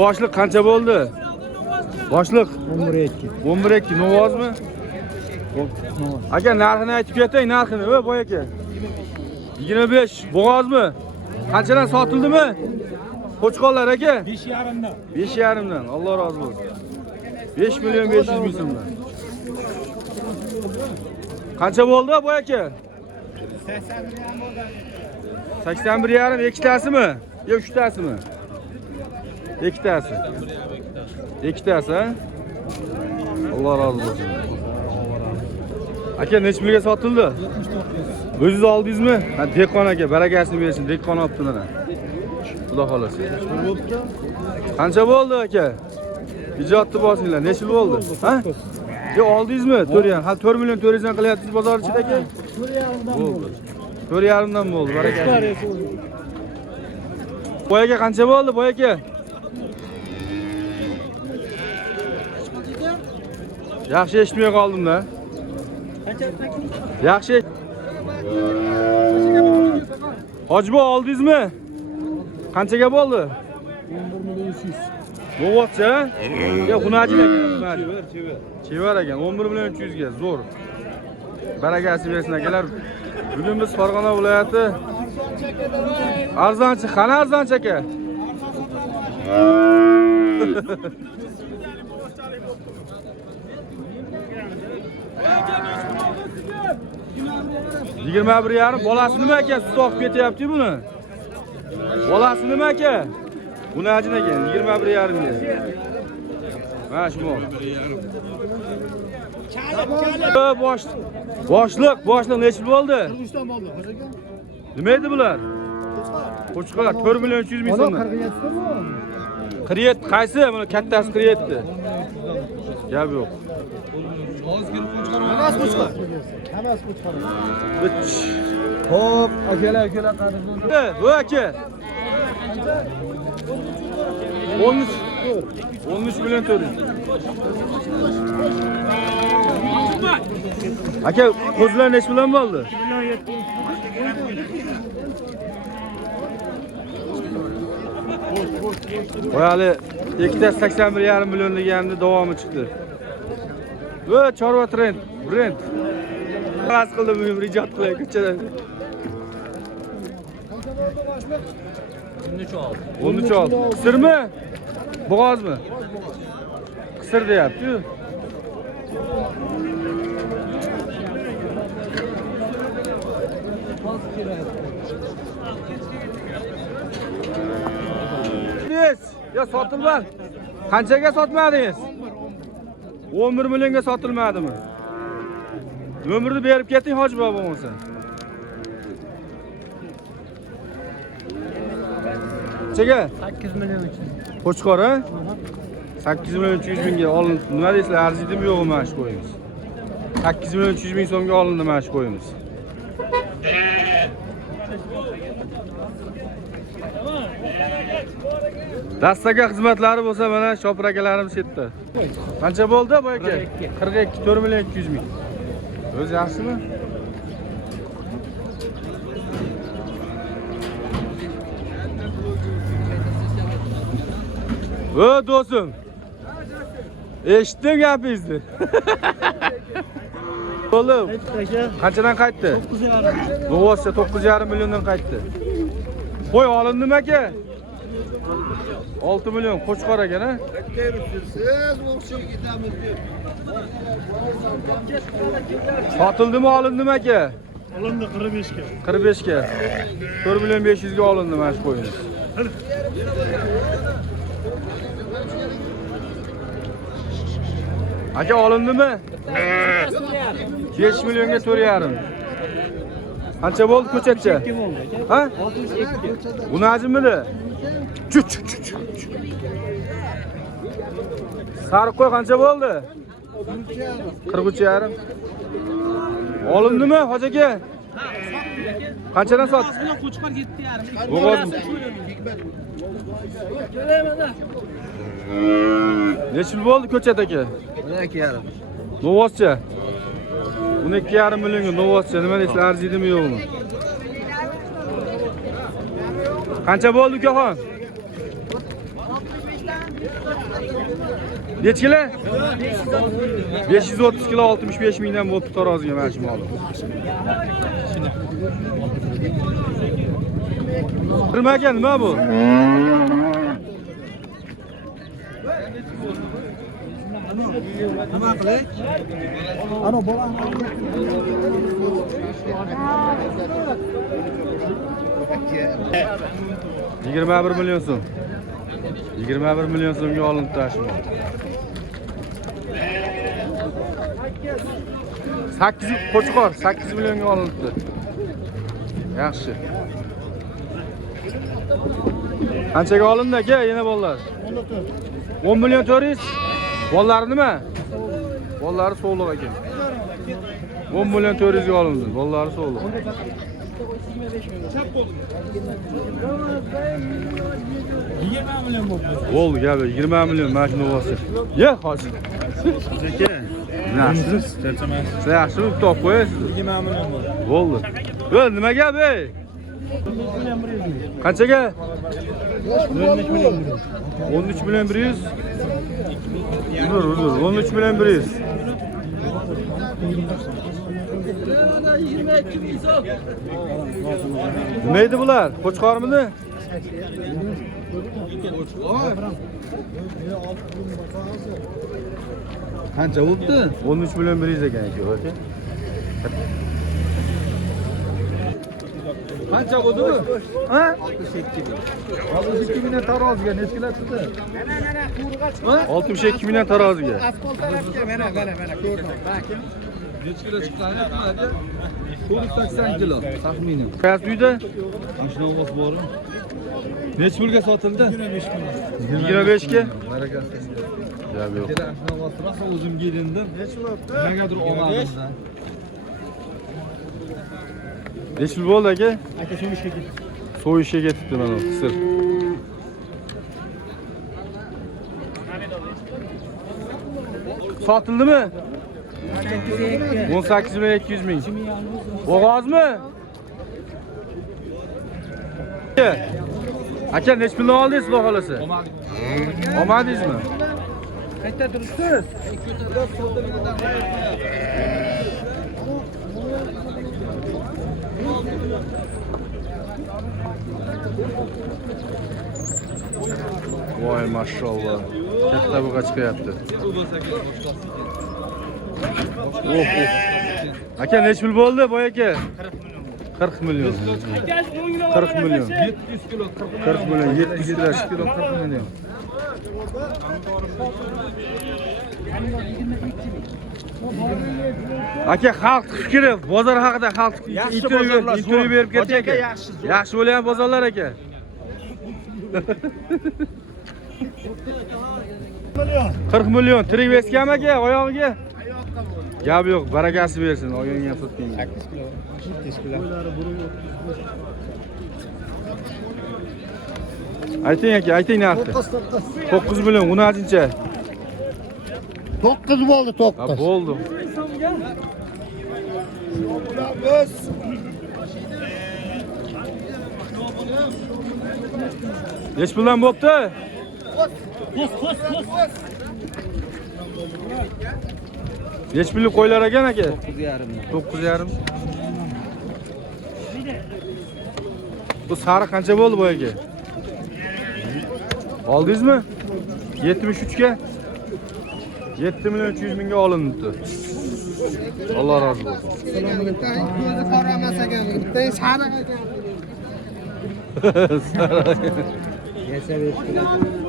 Boshliq qancha bo'ldi? Boshliq 11.2. 11.2 novozmi? Aka narxini aytib keting, narxini. Boy aka. 25 bo'g'ozmi? Qanchadan sotildimi? Qo'chqonlar aka? 5.5dan. 5.5dan. Alloh rozi bo'lsin. 5 million 500 ming so'mdan. Qancha bo'ldi boy aka? 81.5 ikkitasimi? Yo, uchtasimi? Ikkitasi. Ikkitasi, ha? Alloh rozi bo'lsin. Aka necha pulga sotildi? 74. O'zingiz oldingizmi? Ha, dehqon aka, barakasini bersin. Dehqon olibdi mana. Xudo xolasa. Qancha bo'ldi aka? Ijodni bosinglar. Necha yil bo'ldi? Ha? Yo, oldingizmi? 4 hali 4 million 400 dan qilyapsiz bozor ichida aka? 4.5dan bo'ldi. 4.5 dan bo'ldi. Barakasi. Boy aka qancha bo'ldi boy aka? Yaxshi eshitmay qoldim-da. Yaxshi. Hojibo oldingizmi? Qanchaga bo'ldi? 11.300. Bo'g'otcha? Yo, xunaji ekan. Chevar ekan. 11 million 300 ga zo'r. Barakasi bersin akalar. Bugun biz Farg'ona viloyati arzonchi, qani arzonchi aka? Yigirma bir yarim. Bolasi nima aka? Sut olib ketyapti buni. Bolasi nima aka? Buni ajin ekan 21.5 ga. Mana shu mol. Boshliq necha bo'ldi? 43 dan bo'ldi. Nima edi bular? Qo'chqalar 4 million 300 ming so'mdan. 47 qaysi? Mana kattasi 47. Gap yo'q. Hammasi qo'chqar. Hammasi qo'chqar. Hop, akalar qaradim. Bu aka. 13 million 400. Aka, qo'zilar necha bilan bo'ldi? 1.7. Boyali ikkitasi 81.5 million deganni davomi chiqdi. Bu chorva trend, brend. Bas qildim bugun ijod qilay ko'chada. 13 oldi. Qisirmi? Bo'g'ozmi? Qisir deyapti-yu. Ya sotilmadi. Qanchaga sotmadingiz? 11 millionga sotilmadimi? Nomerni berib keting hoji bobo bo'lsa. Qanchaga? 8 million 300. Qo'chqor, ha? 8 million 300 mingga olindi. Nima deysizlar, arziydimi yo'qmi mana shu qo'yimiz? 8 million 300 ming so'mga olindi mana shu qo'yimiz. Dastaga xizmatlari bo'lsa mana shopir akalarimiz chetda. Qancha bo'ldi boy aka? 42 4 million 200 ming. O'zi yaxshimi? O do'stim. Eshitdim gapingizni. Oğlum. Qanchadan qaytdi? 9.5. Novoscha 9.5 milliondan qaytdi. Qo'y olindimi aka? 6 million qo'chqor ekan, ha? Siz o'xshab ketamiz deb. Sotildimi, olindimi aka? Olindi 45 ga. 45 ga. 4 million 500 ga olindi mana shu qo'yimiz. Aka olindimi? 5 millionga 4.5. Qancha bo'ldi ko'chatcha? Ha? 62. Bu najmidi? Chuch. Sariq qo'y qancha bo'ldi? 43.5. Olindimi hoji aka? Qanchadan sot? Bilan qo'chqor 7.5. Bo'g'oz. Necha yil bo'ldi ko'chat aka? 12.5. Novoscha. 12.5 millionga Novoscha. Nima deysizlar, arziydimi yo'qmi? Qancha bo'ldi ukaxon? Necha kilo? 530 kilo 65 mingdan bo'libdi taroziga mana shu mol. Nima ekan, nima bu? Nima qilay? Ana bola. 21 million so'm. 21 million so'mga olindi tashimo. 8 qo'chqor 8 millionga olindi. Yaxshi. Qanchaga olindi aka, yana bolalar? 10 million 400. Bolalari nima? Bolalari so'liq ekan. 10 million 400 ga olindi. Bolalari so'liq. Bo'ldi gapi 20 million mashina bo'lsa. Ye, hozir. Aka. Yaxshisiz? Charchamaysiz. Yaxshimi top qo'yasiz? 20 million bo'ldi. Bo'ldi, nima gap ey? Qanchaga? 13 million 100. Uzr, 13 million 100. Nima edi bular? Qo'chqormidi? Qancha bo'ldi? 13 million 100 ekan aka. Qancha bo'ldi bu? Ha? 62 mingdan taroziga necha kilo chiqdi? 62 mingdan taroziga. Asfalt tarafga mana ko'rdim. Necha kilo chiqqani aka? 80 kilo taxminan. Qaysi uyda? Mashina ovoz bormi? Necha pulga sotildi? 25 ga. Barakasi. Gap yo'q. Mashina ovoz tursa o'zim kelindim. Necha bo'libdi? Nimagadir olmadim. Necha pul bo'ldi aka? Aka so'yishga ketdi. So'yishga ketibdi mana qisir. Sotildimi? 18 million 200 ming. Bo'g'ozmi? Aka necha puldan oldingiz, xudo xolasa? Olmadingizmi? Qayerda turibsiz? Voy mashallah. Katta buqa chiqyapti. Aka necha pul bo'ldi boy aka? 40 million. 40 million. 700 kilo 40 million, 700 kilo 40 million. Aka xalq fikri, bozor haqida xalq intervyu berib ketdi aka. Yaxshi bo'lgan bozorlar aka. Million. 40 million tirik beskam aka oyog'iga. Gap yo'q, barakasi bersin, oyog'ingga sotding. 8 kilo. 8 kilo. Ayting aka, ayting narxni. 9 million, uni achincha. 9 bo'ldi, 9. Ha, bo'ldi. Nech puldan bo'pti? Nech pullik qo'ylar ekan aka? 9,5. Bu sari qancha bo'ldi bu aka? Oldingizmi? 73 ga. 7 million 300 mingga olindi. Alloh rozi bo'lsin. Ko'zi qaramas ekan, bitta sariq ekan.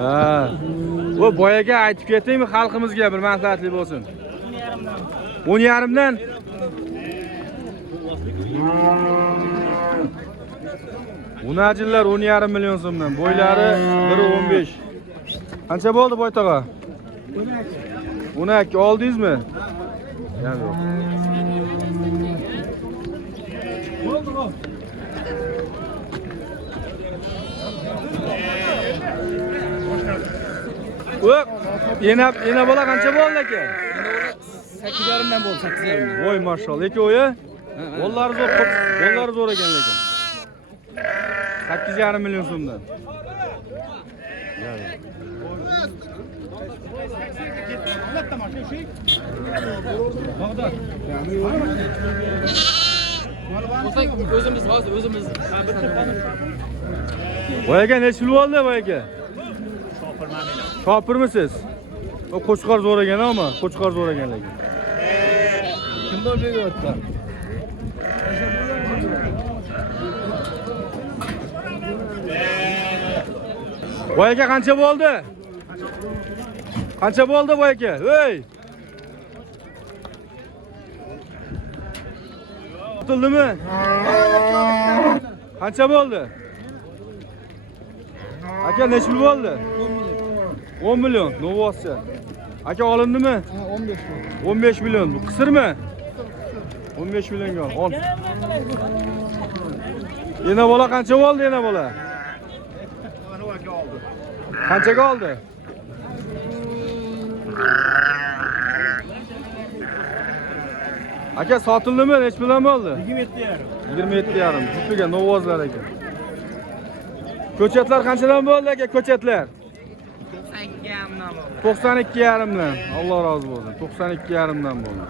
Ha. Bu boyaga aytib ketingmi xalqimizga bir maslahatli bo'lsin. 10,5 dan. Unajillar 10,5 million so'mdan, bo'ylari 1.15. Qancha bo'ldi boy tog'a? 12 oldingizmi? Yo'q. Yo'q. Yana bola qancha bo'ldi aka? 8,5 dan bo'ldi, 8,5. Voy mashallah, ikkovi. Bollari zo'r, bollari zo'r ekan lekin. 8,5 milyon so'mdan. O'zimiz. Voy aka necha pul oldi voy aka? Shopirmisiz? O qo'chqor zo'r ekan ama, qo'chqor zo'r ekan lekin. Kim bor beryapti? Voy aka qancha bo'ldi? Qancha bo'ldi voy aka? Ey! Tutildimi? Qancha bo'ldi? Aka necha pul bo'ldi? 10 milyon. Novoscha. Aka olindimi? 15 milyon. Bu qisirmi? 15 milyonga ol. Yana bola qancha bo'ldi yana bola? Qanchaga oldi? Aka sotildimi? Nech puldan bo'ldi? 27,5. 27,5. Jupiga novozlar ekan. Ko'chatlar qanchadan bo'ldi aka? Ko'chatlar 92,5 dan. Alloh rozi bo'lsin. 92,5 dan bo'ldi.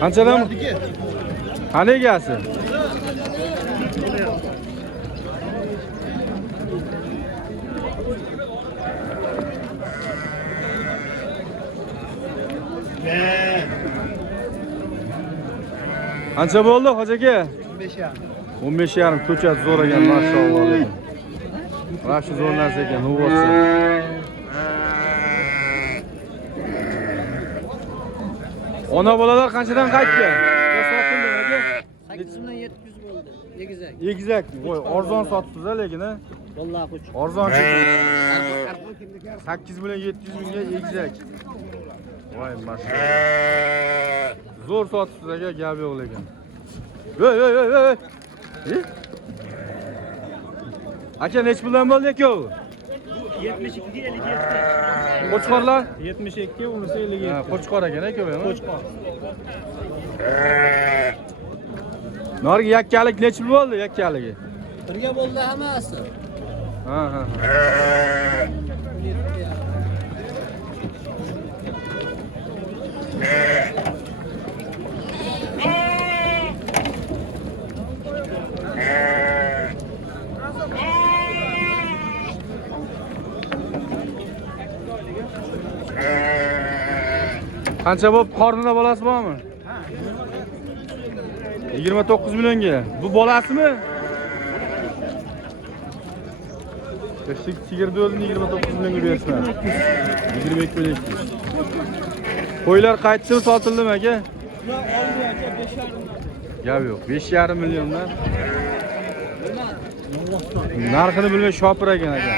Qanchadan? Qani egasi? Qancha bo'ldi hoji aka? 15,5. 15,5 ko'chat zo'r ekan, mashalloh. Rashi zo'r narsa ekan, novotsi. Ona bolalar qanchadan qaytdi? Sotildimi aka? 800 dan 700 bo'ldi. Egizak. Egizak. Voy, arzon sotibsiz lekin a? Vallahi uch. Arzon. 8 million 700 mingga egizak. Voy, mashalloh. Zo'r sotibsiz aka, gap yo'q lekin. Ey. Aka nech puldan bo'ldi aka u? 72 57. Qo'chqorlar? 72 unisi 57. Ha, qo'chqor ekan aka bu ham. Qo'chqor. Narigi yakkalik nech pul bo'ldi yakkaligi? Birga bo'ldi hammasi. Ha. Qancha bo'lib qornida bolasi bormi? 29 millionga. Bu bolasimi? Sigirni o'zini 29 millionga berishman. 22 million. Qo'ylar qaytdimi, sotildimi aka? Oldi aka 5,5. Gap yo'q. 5,5 milliondan. Narxini bilmay shopir ekan aka.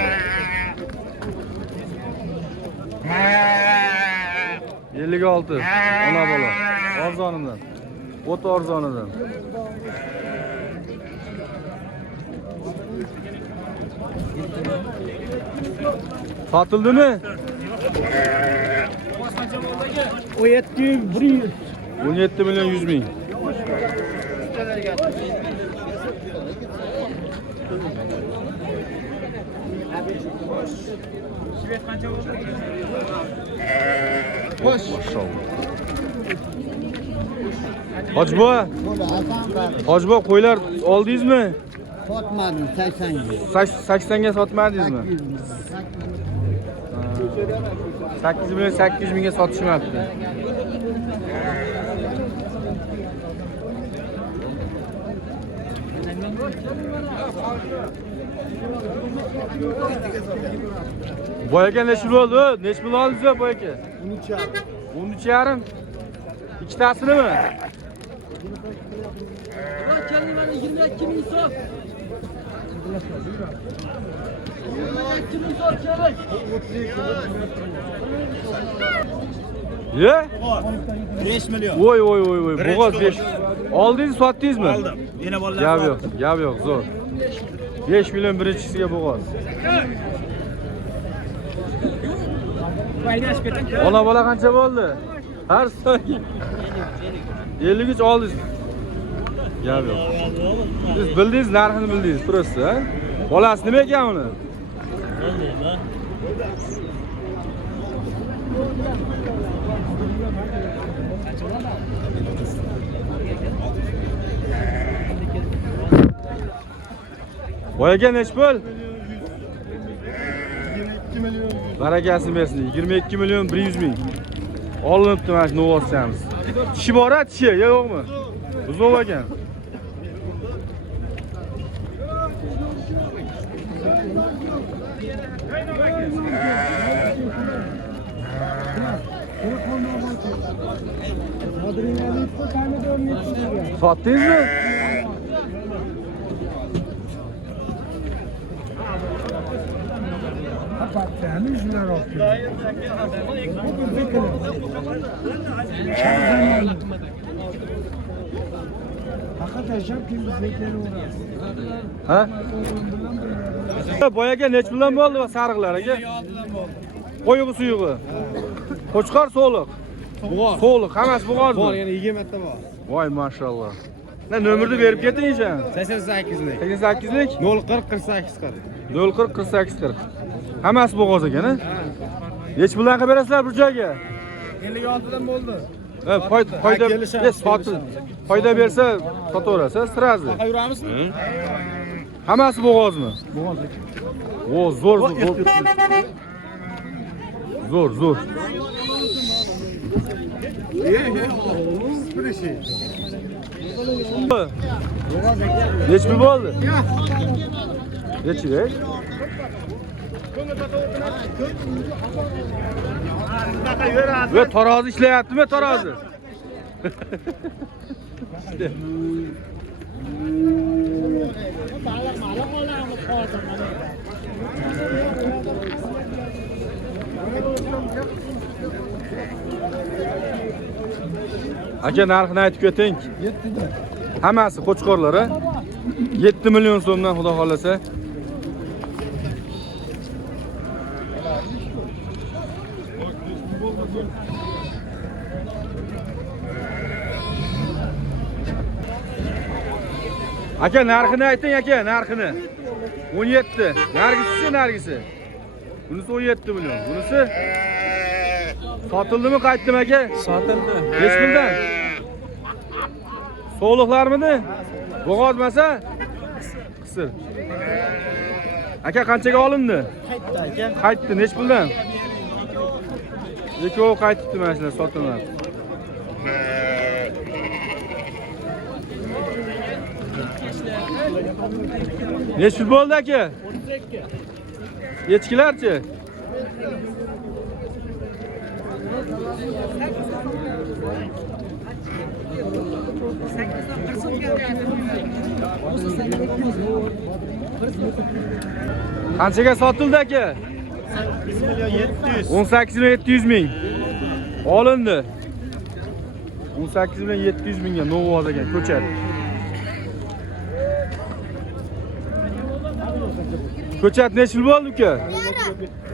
56. Ona bola. Arzonidan. O't arzonidan. Sotildimi? O 700 17 milyon 100 ming. Hojiboy, Hojiboy qo'ylar oldingizmi? Sotmadim 80 ga. 80 ga sotmadingizmi? 8 million 800 mingga sotishmabdi. Boy aka necha pul bo'ldi? Necha pul oldingiz boy aka? 13,5. Ikkitasinimi? Kelmani 22 ming so'm. 22 ming so'm kerak. Ye? 5 milyon. Voy. Bo'g'oz 5. Oldingiz sotdingizmi? Oldim. Yana bolalar. Gap yo'q, zo'r. 5 million birinchisiga bo'g'oz. Ona bola qancha bo'ldi? Har soy. 53 oldingiz. Gap yo'q. Siz bildingiz, narxini bildingiz, prosta, ha? Bolasi nima ekan uni? Boyaga nech pul? 22 milyon. Barakasini bersin. 22 milyon 100 ming. Olinibdi mana shu novosamiz. Tishi bor-a, tishi yo'qmi? Buzov ekan. Sotdingizmi? Ha? Boyaga nech bilan bo'ldi va sariqlar aka? Qo'yig'i suyug'i. Qo'chqor so'liq. So'liq, hammasi bug'ozmi? Bor, yana 20 ta bor. Voy mashalloh. Nomerni berib keting-chi. 88lik. 88lik 040 48 40. 040 48 40. Hammasi bo'g'oz ekan-a? Nech bilan qilib berasizlar bir joyga? 56 dan bo'ldi. Foyda sotil. Foyda bersa sotaverasiz, sirazi. Yuramizmi? Hammasi bo'g'ozmi? Bo'g'oz. O, zo'r. Zo'r. Nech pul bo'ldi? Nechi ey? Ve tarozi ishlayaptimi, tarozi? Aka narxini aytib keting. 7 da. Hammasi qo'chqorlari 7 million so'mdan xudo xolasa. Aka narxini ayting aka, narxini. 17. Nargisi. Bunisi 17 million. Bunisi sotildimi, qaytdimi aka? Sotildi. Hech puldan. So'liqlarmidi? Bo'g'ozmasa? Qisir. Aka qanchaga olindi? Qaytdi, nech puldan? Ikkovi qaytibdi mana shular sotiladi. Nech pul bo'ldi aka? 32. Echkilarchi? Qanchaga sotildi aka? 18 million 700 ming. Olindi. 18 million 700 mingga Novoz ekan, ko'chat. Ko'chat nech yil bo'ldi uka?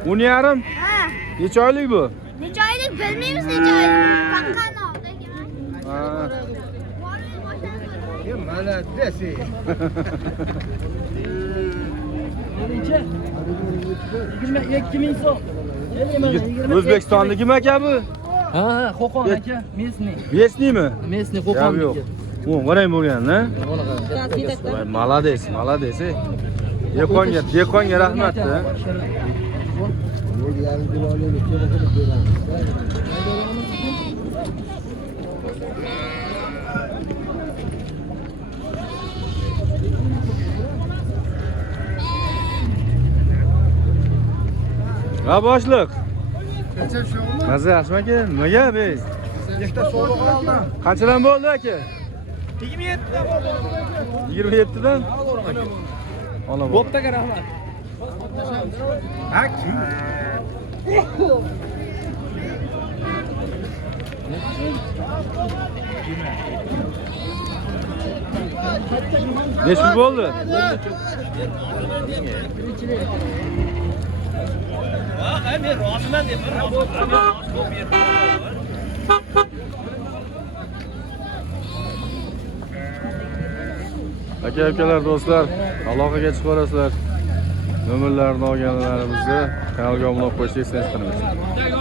10,5. Ha. Necha oylik bu? Necha oylik bilmaymiz, necha oylik. Baqqan oldagi. Ha. Mana desi. Necha? 22 ming so'm. O'zbekistonniki aka bu? Ha, Qo'qon aka, Mesni. Besnimi? Mesni Yo'q, Qo'qon. yo'q. O, qarang bo'lgan-a? Молодец, молодец. Dekonga rahmat. Ha boshliq. Maza yaxshimi aka? Nimaga be? Ikkita so'liq oldim. Qanchadan bo'ldi aka? 27 dan bo'ldi. 27 dan? Olaman. Bo'ptaga rahmat. Neç pul bo'ldi? Ha, men roziman deb, rozi bo'lib Aka-ukalar, do'stlar, aloqaga chiqib borasizlar. Nomerlarini olganlarimizni kanalga obuna bo'lib qo'yishni esdan chiqarmaysiz.